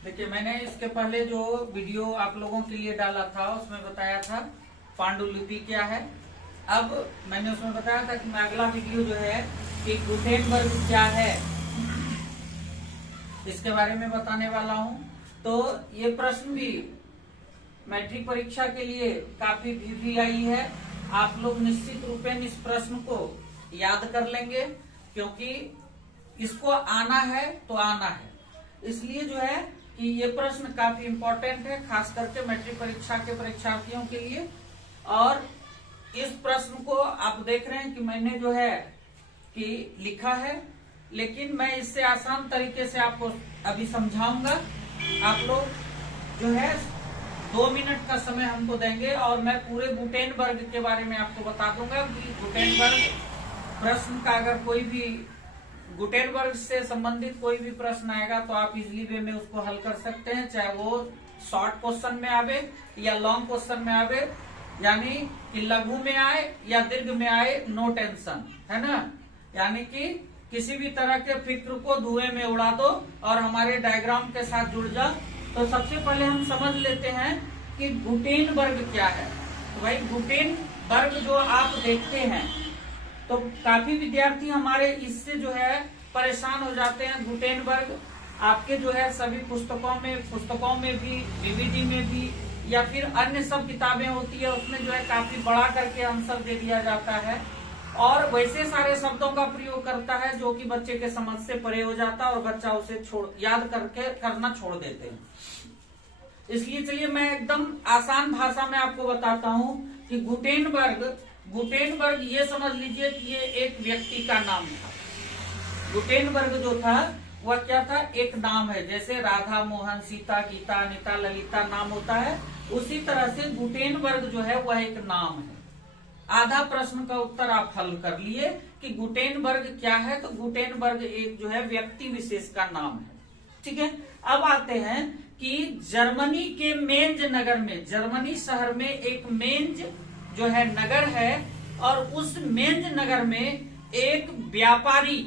देखिए, मैंने इसके पहले जो वीडियो आप लोगों के लिए डाला था उसमें बताया था पांडुलिपि क्या है। अब मैंने उसमें बताया था कि मैं अगला वीडियो जो है कि गुटेनबर्ग क्या है इसके बारे में बताने वाला हूं। तो ये प्रश्न भी मैट्रिक परीक्षा के लिए काफी भी आई है। आप लोग निश्चित रूपेण इस प्रश्न को याद कर लेंगे, क्योंकि इसको आना है तो आना है। इसलिए जो है कि ये प्रश्न काफी इम्पोर्टेंट है, खास करके मैट्रिक परीक्षा के परीक्षार्थियों के लिए। और इस प्रश्न को आप देख रहे हैं कि मैंने जो है कि लिखा है, लेकिन मैं इससे आसान तरीके से आपको अभी समझाऊंगा। आप लोग जो है 2 मिनट का समय हमको देंगे और मैं पूरे गुटेनबर्ग के बारे में आपको बता दूंगा कि गुटेनबर्ग प्रश्न का अगर कोई भी गुटेनबर्ग से संबंधित कोई भी प्रश्न आएगा तो आप इजीली वे में उसको हल कर सकते हैं, चाहे वो शॉर्ट क्वेश्चन में आवे या लॉन्ग क्वेश्चन में आवे, यानी कि लघु में आए या दीर्घ में आए, नो टेंशन, है ना। यानी कि किसी भी तरह के फिक्र को धुएं में उड़ा दो और हमारे डायग्राम के साथ जुड़ जाओ। तो सबसे पहले हम समझ लेते हैं कि गुटेनबर्ग क्या है। तो भाई गुटेनबर्ग जो आप देखते हैं तो काफी विद्यार्थी हमारे इससे जो है परेशान हो जाते हैं। गुटेनबर्ग आपके जो है सभी पुस्तकों में भी, डीवीडी में भी या फिर अन्य सब किताबें होती है उसमें जो है काफी बड़ा करके आंसर दे दिया जाता है और वैसे सारे शब्दों का प्रयोग करता है जो कि बच्चे के समझ से परे हो जाता है और बच्चा उसे याद करना छोड़ देते हैं। इसलिए चलिए मैं एकदम आसान भाषा में आपको बताता हूँ कि गुटेनबर्ग ये समझ लीजिए कि ये एक व्यक्ति का नाम था। गुटेनबर्ग जो था वह क्या था, एक नाम है। जैसे राधा, मोहन, सीता, गीता, अनिता, ललिता नाम होता है, उसी तरह से गुटेनबर्ग जो है वह एक नाम है। आधा प्रश्न का उत्तर आप हल कर लिए कि गुटेनबर्ग क्या है। तो गुटेनबर्ग एक जो है व्यक्ति विशेष का नाम है। ठीक है, अब आते हैं कि जर्मनी के मेंज नगर में, जर्मनी शहर में एक मेंज जो है नगर है और उस मेंज नगर में एक व्यापारी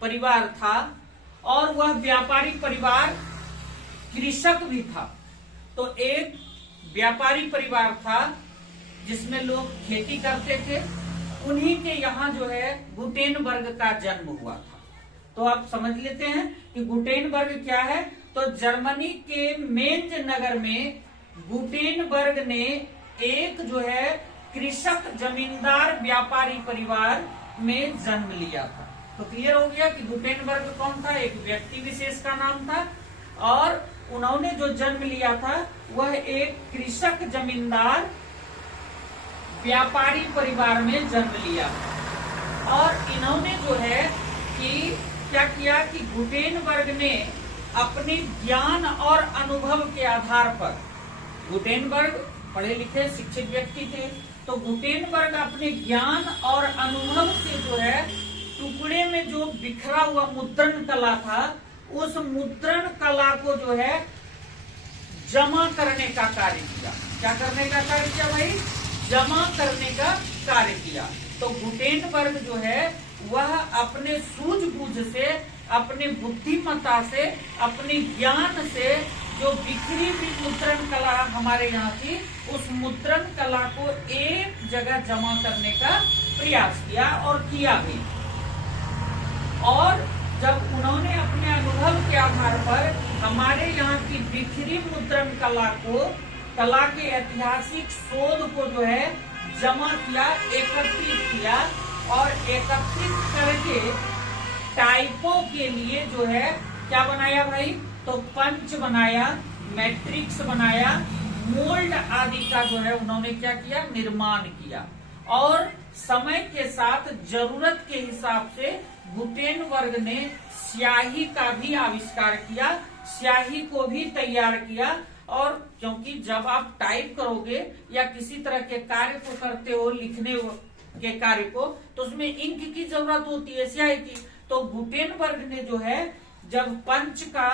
परिवार था और वह व्यापारी परिवार कृषक भी था। तो एक व्यापारी परिवार था जिसमें लोग खेती करते थे, उन्हीं के यहाँ जो है गुटेनबर्ग का जन्म हुआ था। तो आप समझ लेते हैं कि गुटेनबर्ग क्या है। तो जर्मनी के मेंज नगर में गुटेनबर्ग ने एक जो है कृषक जमींदार व्यापारी परिवार में जन्म लिया था। तो क्लियर हो गया कि गुटेनबर्ग कौन था, एक व्यक्ति विशेष का नाम था और उन्होंने जो जन्म लिया था वह एक कृषक जमींदार व्यापारी परिवार में जन्म लिया। और इन्होंने जो है कि क्या किया कि गुटेनबर्ग ने अपने ज्ञान और अनुभव के आधार पर, गुटेनबर्ग पढ़े लिखे शिक्षित व्यक्ति थे, तो गुटेनबर्ग अपने ज्ञान और अनुभव से जो है टुकड़े में जो बिखरा हुआ मुद्रण कला था, उस मुद्रण कला को जो है जमा करने का कार्य किया। क्या करने का कार्य किया भाई? जमा करने का कार्य किया। तो गुटेनबर्ग जो है वह अपने सूझबूझ से, अपने बुद्धिमत्ता से, अपने ज्ञान से जो बिखरी हुई मुद्रण कला हमारे यहाँ थी, उस मुद्रण कला को एक जगह जमा करने का प्रयास किया और किया भी। और जब उन्होंने अपने अनुभव के आधार पर हमारे यहाँ की बिखरी मुद्रण कला को, कला के ऐतिहासिक शोध को जो है जमा किया, एकत्रित किया और एकत्रित करके टाइपों के लिए जो है क्या बनाया भाई? तो पंच बनाया, मैट्रिक्स बनाया, मोल्ड आदि का जो है उन्होंने क्या किया? निर्माण किया। और समय के साथ जरूरत के हिसाब से गुटेनबर्ग ने स्याही का भी आविष्कार किया, स्याही को भी तैयार किया। और क्योंकि जब आप टाइप करोगे या किसी तरह के कार्य को करते हो, लिखने के कार्य को, तो उसमें इंक की जरूरत होती है, स्याही की। तो गुटेनबर्ग ने जो है जब पंच का,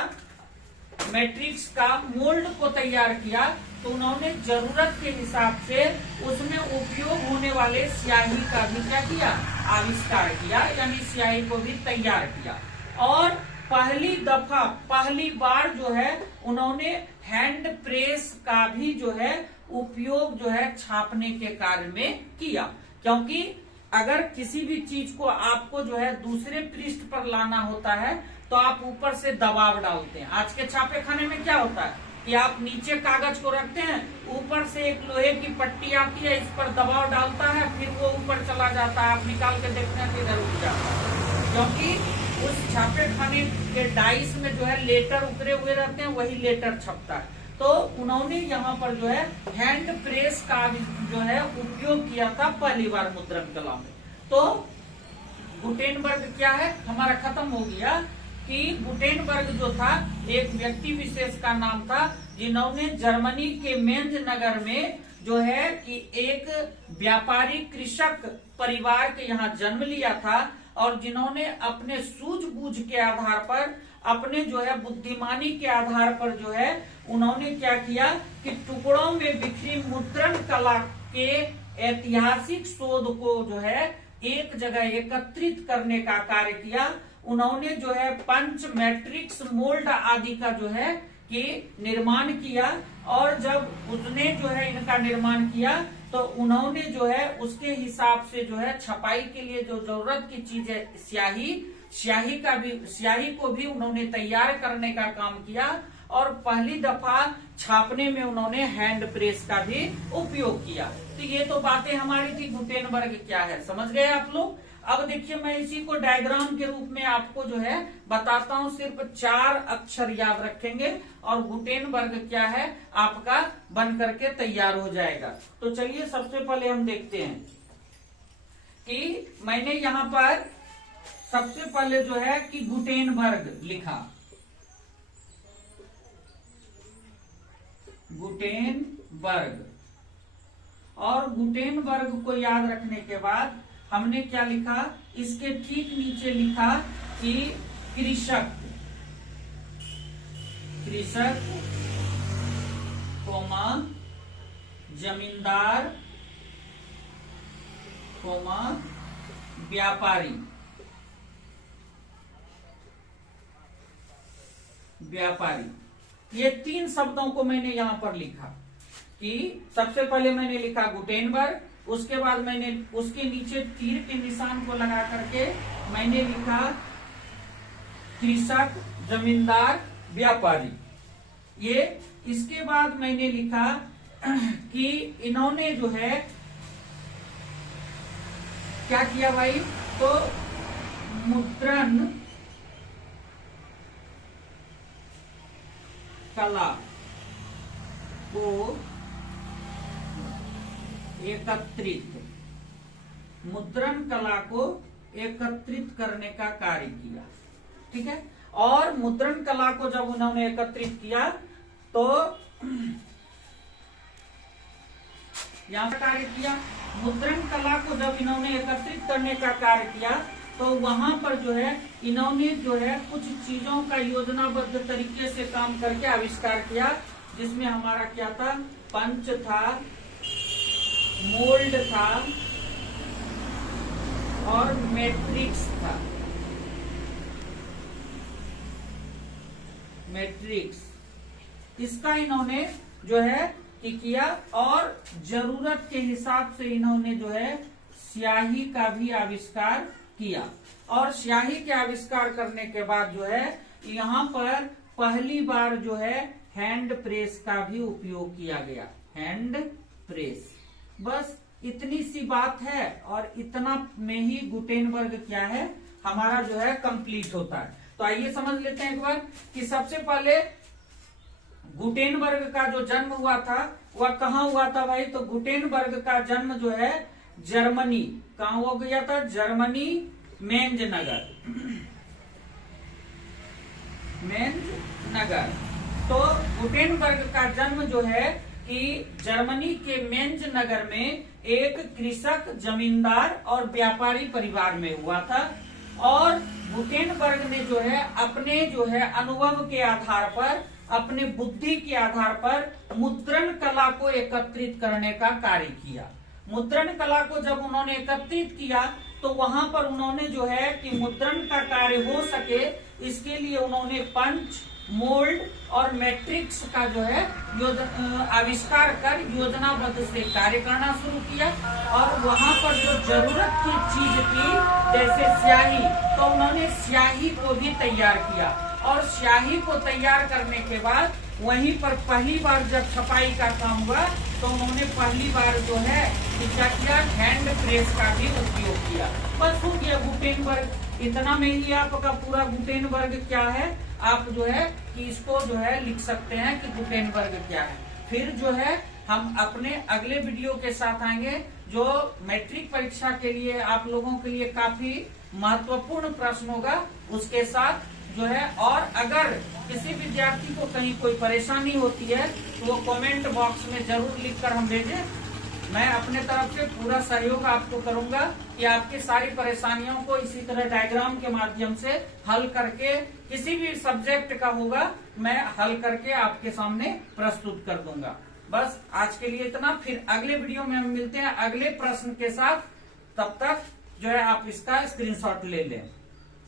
मैट्रिक्स का मोल्ड को तैयार किया तो उन्होंने जरूरत के हिसाब से उसमें उपयोग होने वाले स्याही का भी क्या किया? आविष्कार किया, यानी स्याही को भी तैयार किया। और पहली बार जो है उन्होंने हैंड प्रेस का भी जो है उपयोग जो है छापने के कार्य में किया। क्योंकि अगर किसी भी चीज को आपको जो है दूसरे पृष्ठ पर लाना होता है तो आप ऊपर से दबाव डालते हैं। आज के छापे खाने में क्या होता है कि आप नीचे कागज को रखते हैं, ऊपर से एक लोहे की पट्टी आती है, इस पर दबाव डालता है, फिर वो ऊपर चला जाता है, आप निकाल के देखते हैं कि इधर उठ जाता है। क्योंकि उस छापे खाने के डाइस में जो है लेटर उतरे हुए रहते हैं, वही लेटर छपता है। तो उन्होंने यहाँ पर जो है हैंड प्रेस का जो है उपयोग किया था पहली बार मुद्रण कला में। तो गुटेनबर्ग क्या है, हमारा खत्म हो गया कि गुटेनबर्ग जो था एक व्यक्ति विशेष का नाम था, जिन्होंने जर्मनी के मेंज नगर में जो है कि एक व्यापारी कृषक परिवार के यहाँ जन्म लिया था, और जिन्होंने अपने सूझबूझ के आधार पर, अपने जो है बुद्धिमानी के आधार पर जो है उन्होंने क्या किया कि टुकड़ों में बिखरी मुद्रण कला के ऐतिहासिक शोध को जो है एक जगह एकत्रित करने का कार्य किया। उन्होंने जो है पंच, मैट्रिक्स, मोल्ड आदि का जो है कि निर्माण किया, और जब उसने जो है इनका निर्माण किया तो उन्होंने जो है उसके हिसाब से जो है छपाई के लिए जो जरूरत की चीज है स्याही को भी उन्होंने तैयार करने का काम किया, और पहली दफा छापने में उन्होंने हैंड प्रेस का भी उपयोग किया। तो ये तो बातें हमारी थी गुटेनबर्ग क्या है, समझ गए आप लोग। अब देखिए मैं इसी को डायग्राम के रूप में आपको जो है बताता हूँ। सिर्फ 4 अक्षर याद रखेंगे और गुटेनबर्ग क्या है आपका बन करके तैयार हो जाएगा। तो चलिए सबसे पहले हम देखते हैं कि मैंने यहाँ पर सबसे पहले जो है कि गुटेनबर्ग लिखा, गुटेनबर्ग, और गुटेनबर्ग को याद रखने के बाद हमने क्या लिखा, इसके ठीक नीचे लिखा कि कृषक, कोमा जमींदार, कोमा व्यापारी, ये 3 शब्दों को मैंने यहां पर लिखा कि सबसे पहले मैंने लिखा गुटेनबर्ग, उसके बाद मैंने उसके नीचे तीर के निशान को लगा करके मैंने लिखा कृषक, जमींदार, व्यापारी। ये इसके बाद मैंने लिखा कि इन्होंने जो है क्या किया भाई, तो मुद्रण कला को मुद्रण कला को एकत्रित करने का कार्य किया। ठीक है, और मुद्रण कला को जब उन्होंने एकत्रित किया तो यहाँ पर कार्य किया, मुद्रण कला को जब इन्होंने एकत्रित करने का कार्य किया तो वहां पर जो है इन्होंने जो है कुछ चीजों का योजनाबद्ध तरीके से काम करके आविष्कार किया, जिसमें हमारा क्या था, पंच था, मोल्ड था और मैट्रिक्स था। मैट्रिक्स इसका इन्होंने जो है कि किया, और जरूरत के हिसाब से इन्होंने जो है स्याही का भी आविष्कार किया। और स्याही के आविष्कार करने के बाद जो है यहाँ पर पहली बार जो है हैंड प्रेस का भी उपयोग किया गया, हैंड प्रेस। बस इतनी सी बात है, और इतना में ही गुटेनबर्ग क्या है हमारा जो है कंप्लीट होता है। तो आइए समझ लेते हैं एक बार कि सबसे पहले गुटेनबर्ग का जो जन्म हुआ था वह कहाँ हुआ था भाई, तो गुटेनबर्ग का जन्म जो है जर्मनी, कहाँ हो गया था, जर्मनी मेंज नगर, मेंज नगर। तो गुटेनबर्ग का जन्म जो है कि जर्मनी के मेंज नगर में एक कृषक, जमींदार और व्यापारी परिवार में हुआ था। और गुटेनबर्ग ने जो है अपने जो है अनुभव के आधार पर, अपने बुद्धि के आधार पर मुद्रण कला को एकत्रित करने का कार्य किया। मुद्रण कला को जब उन्होंने एकत्रित किया तो वहां पर उन्होंने जो है कि मुद्रण का कार्य हो सके, इसके लिए उन्होंने पंच, मोल्ड और मैट्रिक्स का जो है आविष्कार कर योजनाबद्ध से कार्य करना शुरू किया। और वहां पर जो जरूरत की चीज थी जैसे स्याही, तो उन्होंने स्याही को भी तैयार किया। और स्याही को तैयार करने के बाद वहीं पर पहली बार जब छपाई का काम हुआ तो उन्होंने पहली बार जो है क्या किया, हैंड प्रेस का भी उपयोग किया। बस हो गया गुटेनबर्ग। इतना में ही आपका पूरा गुटेनबर्ग क्या है, आप जो है कि इसको जो है लिख सकते हैं कि गुटेनबर्ग क्या है। फिर जो है हम अपने अगले वीडियो के साथ आएंगे जो मैट्रिक परीक्षा के लिए आप लोगों के लिए काफी महत्वपूर्ण प्रश्न होगा उसके साथ जो है। और अगर किसी विद्यार्थी को कहीं कोई परेशानी होती है तो वो कमेंट बॉक्स में जरूर लिखकर हम भेजें। मैं अपने तरफ से पूरा सहयोग आपको करूंगा कि आपकी सारी परेशानियों को इसी तरह डायग्राम के माध्यम से हल करके, किसी भी सब्जेक्ट का होगा मैं हल करके आपके सामने प्रस्तुत कर दूंगा। बस आज के लिए इतना, फिर अगले वीडियो में हम मिलते हैं अगले प्रश्न के साथ। तब तक जो है आप इसका स्क्रीनशॉट ले लें।